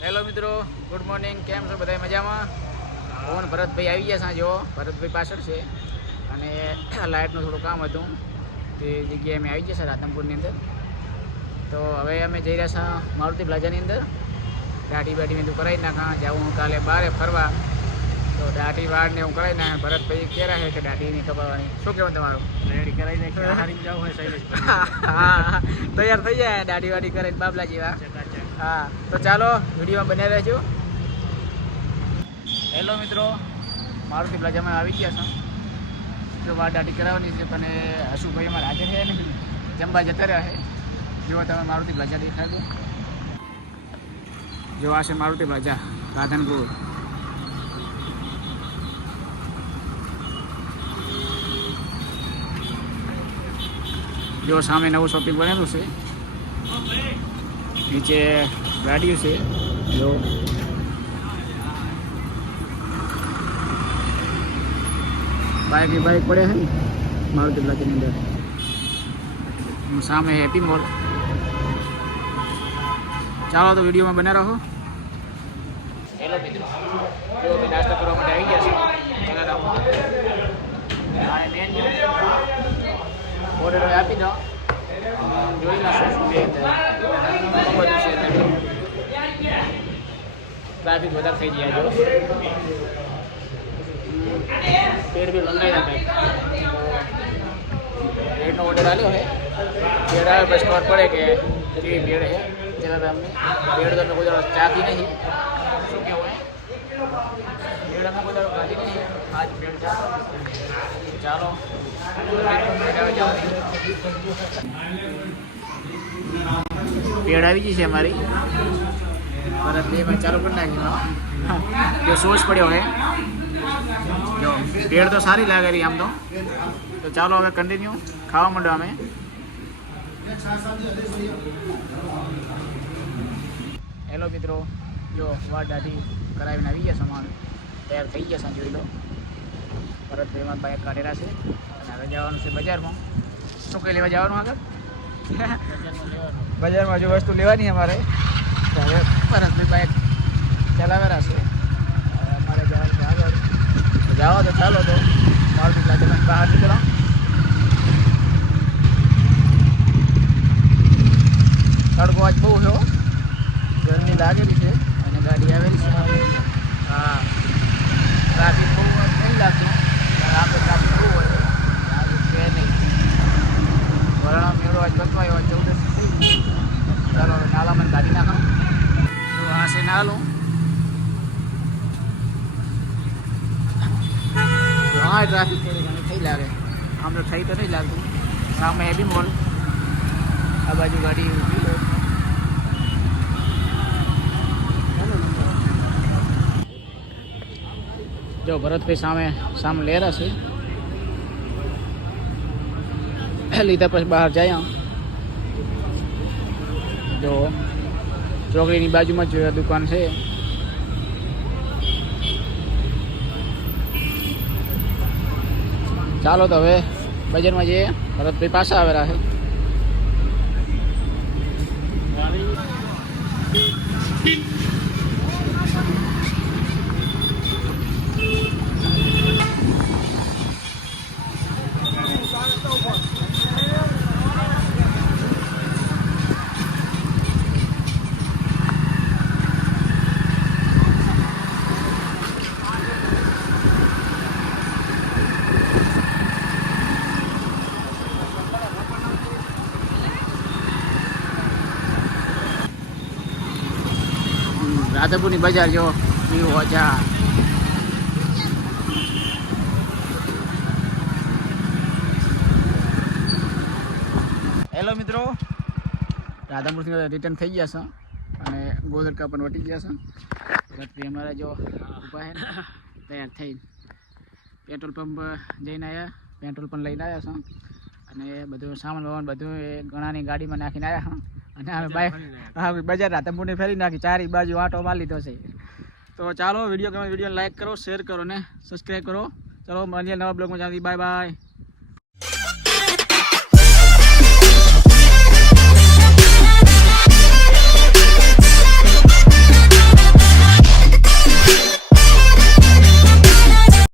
Hello મિત્રો, good morning. કેમ છો બધા? મજામાં? ફોન ભરતભાઈ આવી ગયા સાંજો. ભરતભાઈ પાછળ છે અને લાઇટનું થોડું કામ હતું તે જગ્યાએ અમે આવી ગયા છે રાધનપુરની અંદર. તો હવે અમે જઈ રહ્યા છીએ મારુતિ પ્લાઝાની અંદર. દાઢી બાઢી મેં કરાવી નાખા. જાઉં હું કાલે બહાર ફરવા, તો દાઢી વાળને હું કરાવી નાખે. ભરતભાઈ કહેરા છે કે દાઢી નહીં કપાવવાની. શું કહેવું તમારું? દાઢી કરાવી નાખી હારી જાવ હોય શૈલેષભાઈ. હા, તૈયાર થઈ જાય દાઢી વાઢી કરીને બાબલા જેવા. હા, તો ચાલો વિડીયોમાં બન્યા રહેજો. હેલો મિત્રો, મારુતિ પ્લાઝામાં આવી ગયા છો. જો વાર દાઢી કરાવવાની છે પણ હસુભાઈ અમારે હાજર છે નહીં, જમવા જતા રહ્યા છે. જો તમે મારુતિ પ્લાઝા દેખાડો. જો આ છે મારુતિ પ્લાઝા રાધનપુર. જો સામે નવું શોપિંગ બનેલું છે, નીચે ગાડીઓ છે. જો બાઇક પડે છે ને મારુતિ પ્લાઝાની અંદર. સામે હેપી મોલ. ચાલો તો વિડીયોમાં બને રહો. હેલો મિત્રો, જો અમે નાસ્તો કરવા માટે આવી ગયા છીએ. ઓર્ડર આપી દો, જોઈ લો શું છે અંદર. ટ્રાફિક વધારે થઈ ગયા. જો પેડ બી લંગાઈ નાખાય. પેડનો ઓર્ડર આવ્યો છે. પેડ આવે બસ ખબર પડે કે કેવી પેડ છે. જરા અમને પેડ તો કોઈ દાડો ચાખી નહીં. શું કહેવું પેડ અમે કોઈ દાડો ખાધી નહીં. આજ પેડ ચાલો પેડ આવી ગઈ છે અમારી. પરત બે ચાલુ કરી નાખી. જો સોસ પડ્યો હોય. જો પેડ તો સારી લાગે રહી આમ તો. ચાલો હવે કન્ટિન્યુ ખાવા માંડો અમે. હેલો મિત્રો, જો વાર દાઢી કરાવીને આવી ગયા સામાન તૈયાર થઈ ગયા છે. જોઈ લો, પરત એમાં બાઇક કાઢેલા છે અને હવે જવાનું છે બજારમાં. શું કંઈ લેવા જવાનું આગળ? બજારમાં જો વસ્તુ લેવાની અમારે. તો હવે પરતભાઈ બાઇક ચલાવેલા છે. અમારે જવાનું છે આગળ. જાઓ તો ચાલો તો મારુતિ પ્લાઝામાં બહાર નીકળો. તડકો આજ બહુ છે, ગરમી લાગેલી છે અને ગાડી આવેલી છે. હા, ટ્રાફિક બહુ નહીં લાગતું. આપણે ટ્રાફિક બહુ હોય છે નહીં. વરણા મેળો આજ બતવાયો હોય 14 થઈ. ચાલો નાલામાં કાઢી નાખો. તો આ છે નાલું. હા, ટ્રાફિક થોડી ઘણી થઈ લાગે. આમ તો થઈ તો નહીં લાગતું. સામે હેપી મોલ, આ બાજુ ગાડી ઊભી લો. જો ભરતભાઈ સામે લેરા છે. લીધા પછી બહાર જાય. જો ચોકડીની બાજુમાં જ દુકાન છે. ચાલો તો હવે બજારમાં જઈએ. ભરતભાઈ પાછા આવેલા છે. રાધનપુરની બજાર જો ન્યૂ બજાર. હેલો મિત્રો, રાધનપુરથી રિટર્ન થઈ ગયા છે અને ગોધરકા પણ વટી ગયા છે. અમારા જો ઊભા છે તૈયાર થઈ પેટ્રોલ પંપ જઈને આવ્યા. પેટ્રોલ પણ લઈને આવ્યા છે અને બધું સામાન વામાન બધું ઘણાની ગાડીમાં નાખીને આવ્યા. અને અમે બાઇક બજાર રાધનપુરની ફેરી નાખી. ચારે બાજુ આટો મારી લીધો છે. તો ચાલો વિડીયો લાઈક કરો, શેર કરો ને સબસ્ક્રાઈબ કરો. ચલો મળીએ નવા બ્લોગમાં. Bye bye.